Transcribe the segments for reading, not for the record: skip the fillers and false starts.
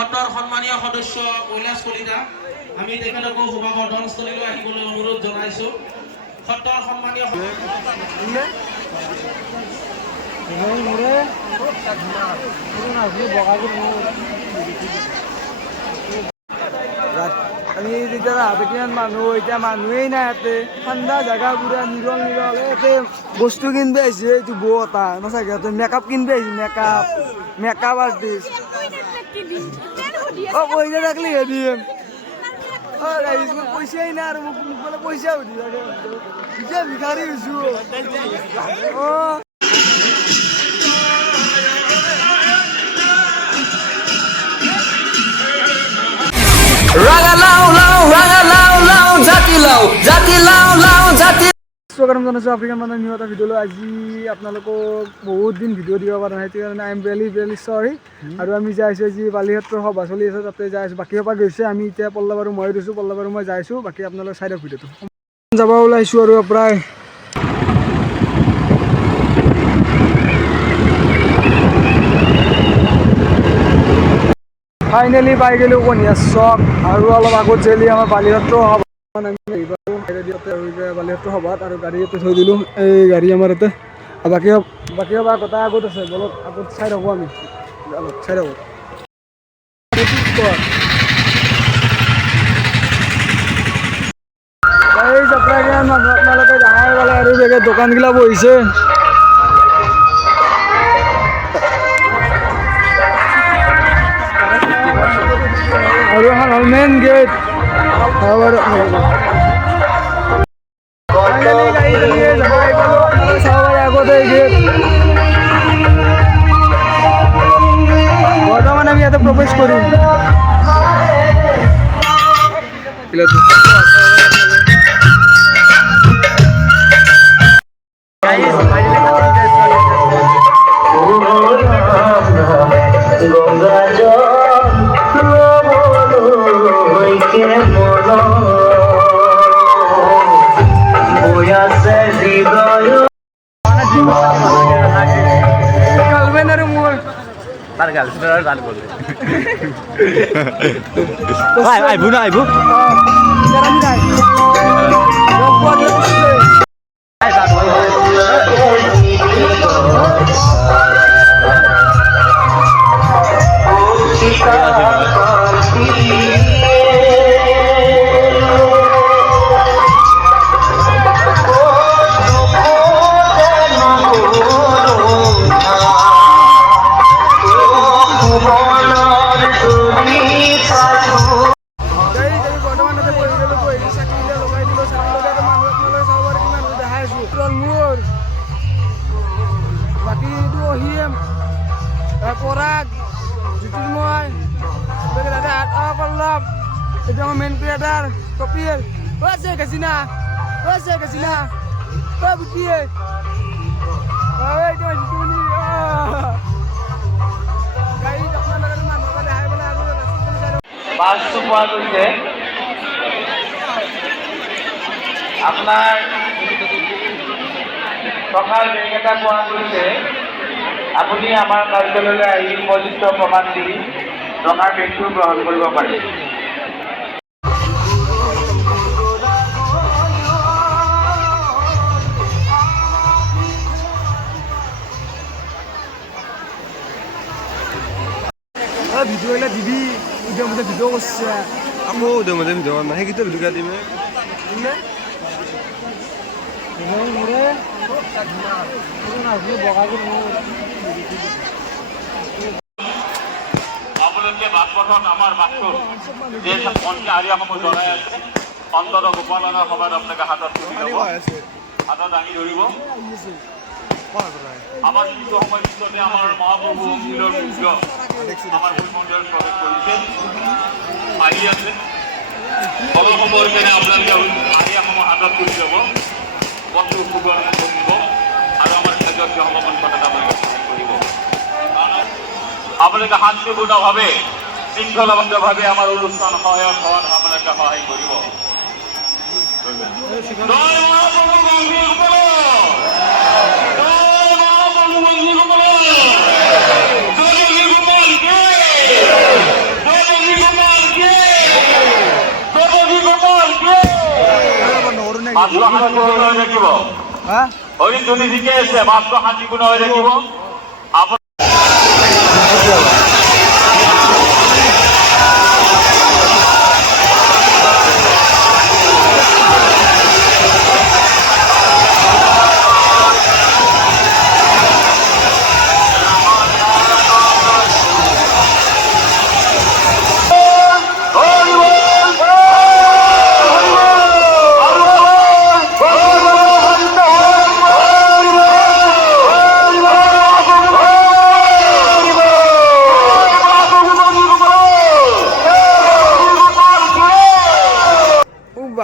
সত্ৰৰ সন্মানীয় সদস্য কৈলাশ কলিতা আমি তেখেতকো সভাবৰ্ধনস্থলীলৈ আহিবলৈ অনুৰোধ জনাইছোঁ। সত্ৰৰ সন্মানীয় আমি যেতিয়া আহোঁতে কিমান মানুহ এতিয়া মানুহেই নাই ইয়াতে ঠাণ্ডা জেগা পুৰা নিৰল নিৰল ইয়াতে বস্তু কিনিব আহিছে এইটো বৌ এটা নাচাগে ইয়াতে মেকআপ কিনিব আহিছে মেকআপ আৰ্টিষ্ট অ পইচা থাকলে দিম অ ৰাইজ মোক পইচাই নাই আৰু মোক বোলে পইচা সুধি থাকে এতিয়া ভিখাৰী হৈছো অ আফ্ৰিকান মানুহ নিউ এটা ভিডিঅ'লৈ আজি আপোনালোকক বহুত দিন ভিডিঅ' দিব পৰা নাই সেইটো কাৰণে আই এম ৰিয়েলি চৰি আৰু আমি যাই আছোঁ আজি বালিহঁতৰ সভা চলি আছে তাতে যাই আছোঁ বাকী সভা গৈছে আমি এতিয়া পল্লবাৰু মই দিছোঁ পল্লবাৰু মই যাই আছোঁ বাকী আপোনালোক চাই দিয়ক ভিডিঅ'টো যাব ওলাইছোঁ আৰু প্ৰায় ফাইনেলি পাই গ'লোঁ কণীয়া চক আৰু অলপ আগত জেলি আমাৰ বালিহঁতৰ সভা বালিহঁতৰ সভাত আৰু গাড়ী ইয়াতে থৈ দিলোঁ এই গাড়ী আমাৰ ইয়াতে বাকী সভা গোটা আগত আছে বলক আগত চাই থাকোঁ আমি অলপ চাই থাকোঁ এই যাত্ৰা মানুহ আপোনালোকে দেখাই পালে আৰু বেগে দোকানগিলা বহিছে আৰু এখন হ'ল মেইন গেট বৰ্তমান আমি ইয়াতে প্ৰৱেশ কৰিম পৰাগ জ্যোতিৰ্ময় পল্লৱ এতিয়া আমাৰ মেইন ক্ৰিয়েটাৰ কপিল আছে কাচিনা বুটিয়ে বাছটো পোৱা গৈছে আপোনাৰ টকাৰ বেগ এটা পোৱা গৈছে আপুনি আমাৰ কাৰ্যালয়লৈ আহি উপযুক্ত প্ৰমাণ দি টকাৰ বেগটো গ্ৰহণ কৰিব পাৰে ভিডিঅ' এলা দিবি মধ্যে ভিডিঅ' কৰছে আমি মধ্যে ভিডিঅ' মানে সেইটা ভিডিঅ' দিবে আপোনালোকে বাটপথত আমাৰ বাটটোত যে মঞ্চে আৰিয়াসমূহ জনাই আছে অন্তত গোপালনৰ সময়ত আপোনালোকে হাতত তুলি ল'ব হাতত দাঙি ধৰিব আমাৰ কিছু সময় পিছতে আমাৰ মহাপ্ৰভু অগ্নিলৰ সূৰ্য আমাৰ মন্দিৰত প্ৰৱেশ কৰিছে আহি আছে অলপ সময়ৰ কাৰণে আপোনালোকে আৰিয়াসমূহ হাতত তুলি ল'ব বস্তু সুগৰণ কৰিব আৰু আমাৰ খাদ্য সমাপন কৰাত আপোনালোকে কৰিব আপোনালোকে শান্তিপূৰ্ণভাৱে শৃংখলাবদ্ধভাৱে আমাৰ অনুষ্ঠান সহায়ক হোৱাত আপোনালোকে সহায় কৰিব মাছটো শান্তিপূৰ্ণ হৈ থাকিব হা হৰিণ ধুনি ঠিকে আছে মাছটো শান্তিপূৰ্ণ হৈ থাকিব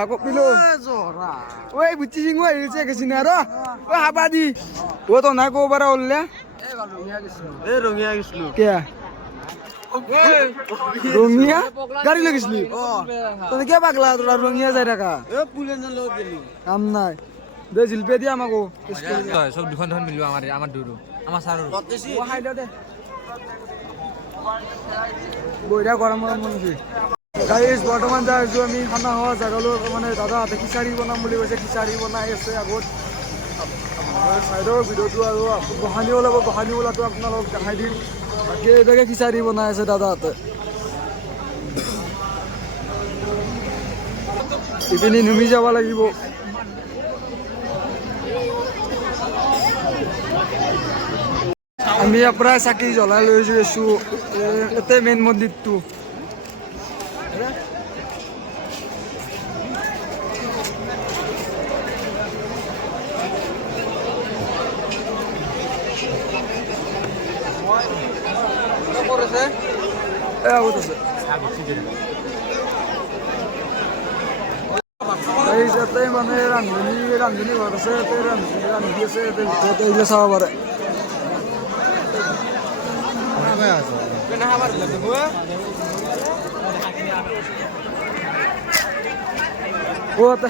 Kok pilo oi buci sing oi ce ke sini aro oi haba di o to na ko bara olle Rangia গৈছিলো ke ৰঙিয়া গাড়ি লাগিসনি তুমি কে পাগলা তোৰা ৰঙিয়া যাই থাকা পুলেনৰ লগত গেলি কাম নাই দে জিলপে দি আমাকো সব দুখন দুখন মিলিব আমার দুরু আমার সারুর ও হাইডা দে বইরা গরম গরম মনছি গাইস বর্তমান যাই আছো আমি খানা হওয়া জাগালো মানে দাদা হাতে খিচাৰি বনাম বুলি কৈছে খিচাৰি বনাই আছে আগত চাইডৰ ভিডিঅ'টো আৰু বহানি ওলাব বহানি ওলাটো আপোনালোকক দেখাই দিম বাকী এইভাগে খিচাৰি বনাই আছে দাদা হাতে ইপিনে নুমি যাব লাগিব আমি ইয়াৰ পৰা চাকি জ্বলাই লৈ গৈছো এতে মেইন মন্দিৰটো আগত আছে ইয়াতে মানে ৰান্ধনী ঘৰ আছে ৰান্ধি আছে এইগিলা চাব পাৰে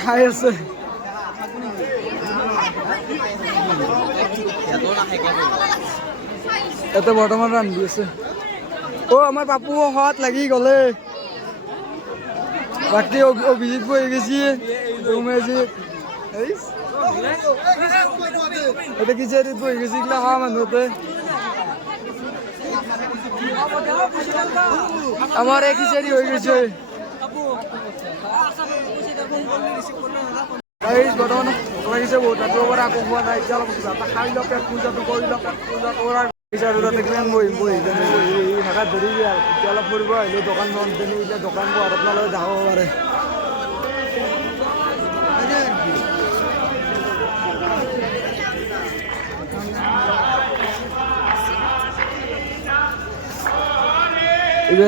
খাই আছে ইয়াতে বৰ্তমান ৰান্ধি আছে আমাৰ পাপু হাত লাগি গলে বাকী অভিজিত বহি গেছি এটা খিচাৰিত বহি গেছি এইগিলা খোৱা মানুহতে আমাৰ এক খিচাৰি হয়ে গেছে বৰ্তমানে লাগিছে বহুত ৰাতিপুৱাৰ আকৌ হোৱা নাই এতিয়া অলপ খাই লওক পূজাটো কৰি লওক পূজা কৰাৰ পিছত কিমান বহিম বহি ভাষাত ধৰি এতিয়া অলপ ফুৰিব আহিলে দোকান এতিয়া দোকান পোৱাত আপোনালোকে যাব পাৰে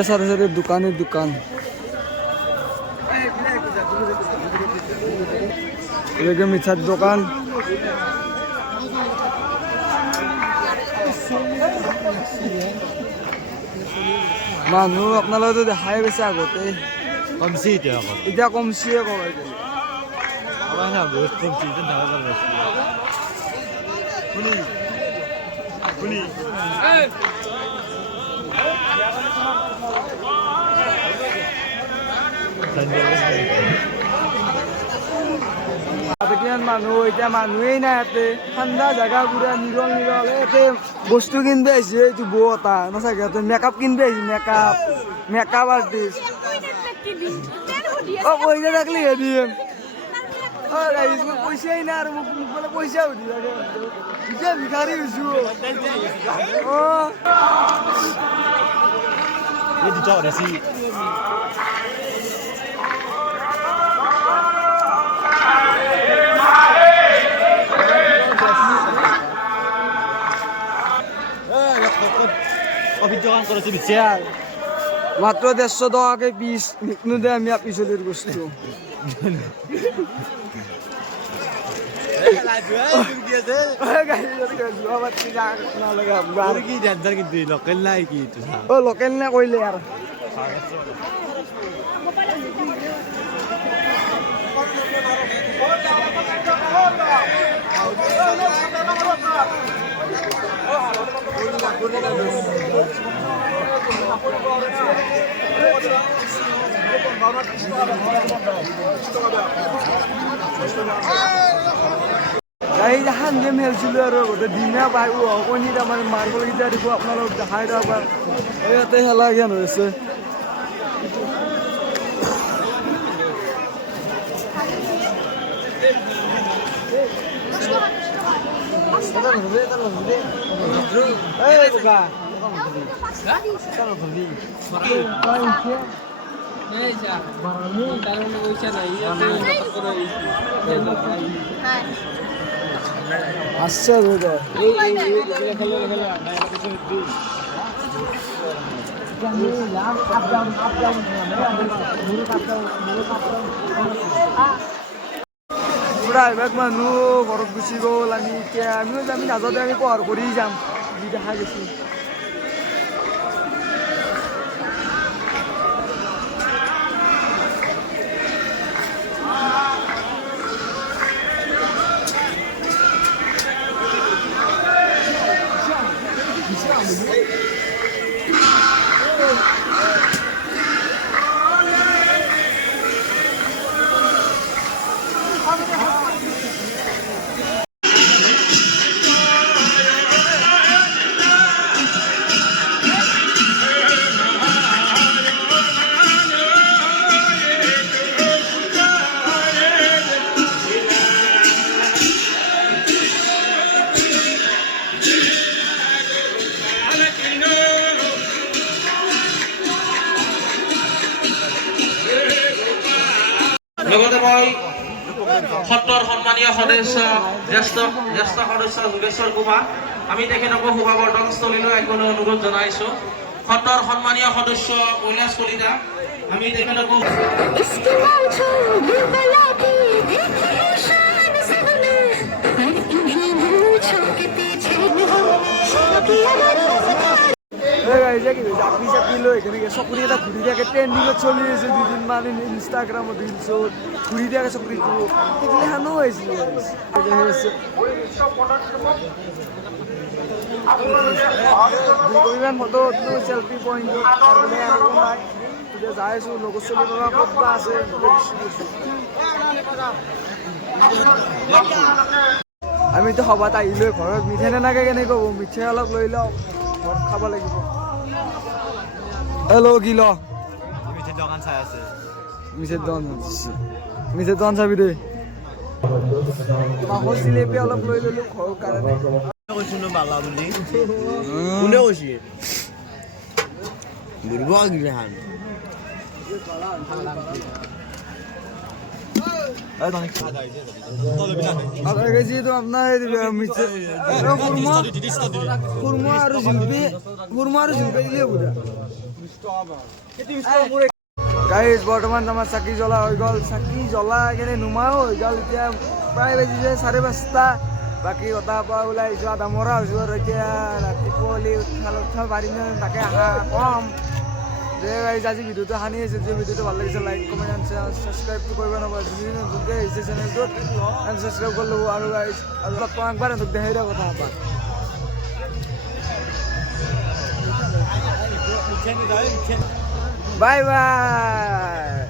সাথে সাথে দোকানের দোকান মিঠার দোকান মানুহ আপোনালোকে দেখাই পাইছে আগতে কমছি এতিয়া কমছিয়ে কিমান মানুহ এতিয়া মানুহেই নাই ইয়াতে ঠাণ্ডা জেগা পুৰা নিৰল নিৰল ইয়াতে বস্তু কিনব আহিছে এইটো বৌ এটা নাচাগে ইয়াতে মেকআপ কিনব আহিছে মেকআপ আৰ্টিষ্ট পইচা থাকলে দিম পইচাই নাই আৰু মোক বোলে পইচা সুধি লাগে এতিয়া ভিখাৰী হৈছো অভিযোগ করেছি বিচার মাত্র 150 টাকাকে পিস নিকনু দে আমি পিছলের বস্তু লোকেল না কইলে আর এই যে হান গেম খেলছিলোঁ আৰু গোটেই দিনা পাই কণী তাৰমানে মাৰ্বলকেইটা দিব আপোনালোক দেখাই দিয়ক এবাৰ ইয়াতে খেলা জ্ঞান হৈছে আসছে প্ৰায়ভাগ মানুহ ঘৰত গুচি গ'ল আমি এতিয়া আমি নাযাওঁতে আমি পোহাৰ কৰি যাম যি দেখা গৈছে লগতে মই সত্ৰৰ সন্মানীয় সদস্য জ্যেষ্ঠ সদস্য যোগেশ্বৰ কুমাৰ আমি তেখেতকো শুভাবৰ্ধনস্থলীলৈ আহিবলৈ অনুৰোধ জনাইছোঁ সত্ৰৰ সন্মানীয় সদস্য কৈলাশ কলিতা আমি তেখেতকো জাপি জাপি লৈ কেনেকৈ চকৰি এটা ঘূৰি থাকে ট্ৰেণ্ডিঙত চলি আছে দুদিনমান ইনষ্টাগ্ৰামত ৰিলছত ঘূৰি থাকে চকৰিটো সেইগিলাখানো হৈছিলে দুইকপিমান ফটো চেল্ফি পইণ্টত নাই এতিয়া যাই আছোঁ লগৰ চলি পৰা ক'তবা আছে আমিতো সভাত আহিলোঁ ঘৰত মিঠাই নানাকে কেনেকৈ ক'ব মিঠাই অলপ লৈ লওঁ ঘৰত খাব লাগিব হেল্ল' কি ল মিঠাই দোকান চাই আছে মিঠাই দোকান চাবি দেই মাহৰ জিলেপি অলপ লৈ ল'লোঁ ঘৰৰ কাৰণে কৈছিলোঁ বালা বুলি কোনে কৈছে বুঢ়িব গিলাখান আধা কেজিটো আপোনাৰ খুৰমা আৰু জিলপি দিলে হ'ব গাইজ বৰ্তমান আমাৰ চাকি জ্বলা হৈ গ'ল চাকি জ্বলা কেনে নুমাও হৈ গ'ল এতিয়া প্ৰায় বাজিছে 5:30 বাকী কটাৰ পৰা ওলাই যোৱা দামৰা হৈছোঁ আৰু এতিয়া ৰাতিপুৱা উঠা পাৰিম তাকে আশা কম যে গাইজ আজি ভিডিঅ'টো সানি আছে যে ভিডিঅ'টো ভাল লাগিছে লাইক কমেণ্ট ছাবস্ক্ৰাইবটো কৰিব নাপাহৰিব যদি নতুনকৈ আহিছে চেনেলটোত ছাবস্ক্ৰাইব কৰি ল'ব আৰু গাইজ আৰু একবাৰ দেখাই দিয়া কথা এবাৰ বাই বাই